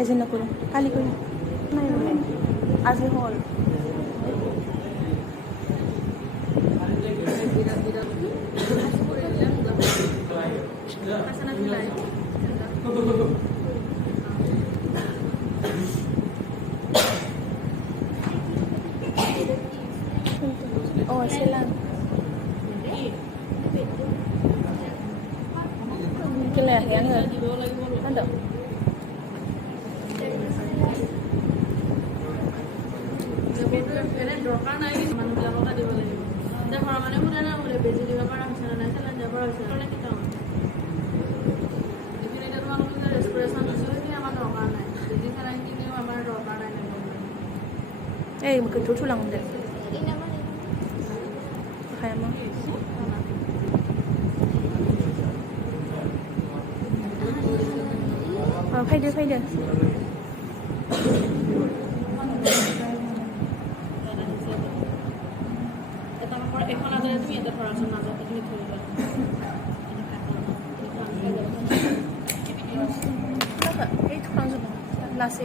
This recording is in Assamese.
এজি নকৰোঁ কালি কৰিম নাই বোলে আজি হ'ল oh sila kila yan ano দৰকাৰ নাই মানুহবিলাকক দিব লাগিব এতিয়া ঘৰৰ মানুহে সোধে না বোলে বেজি দিব পৰা হৈছে নে নাই চেলেঞ্জ দিব পৰা হৈছে নে কি কাম এইখিনি এতিয়া তোমালোকে যে ৰেষ্টুৰেশ্যন দিছোঁ সেইখিনি আমাৰ দৰকাৰ নাই বেজি চেলাইনখিনিও আমাৰ দৰকাৰ নাই এই থুথু লাঙো দে খাই মই ফাইদে ফাইদে এখন আজাৰে তুমি এটা ধৰাচোন মাজত তুমি ধৰিবা এই থুকান লাছে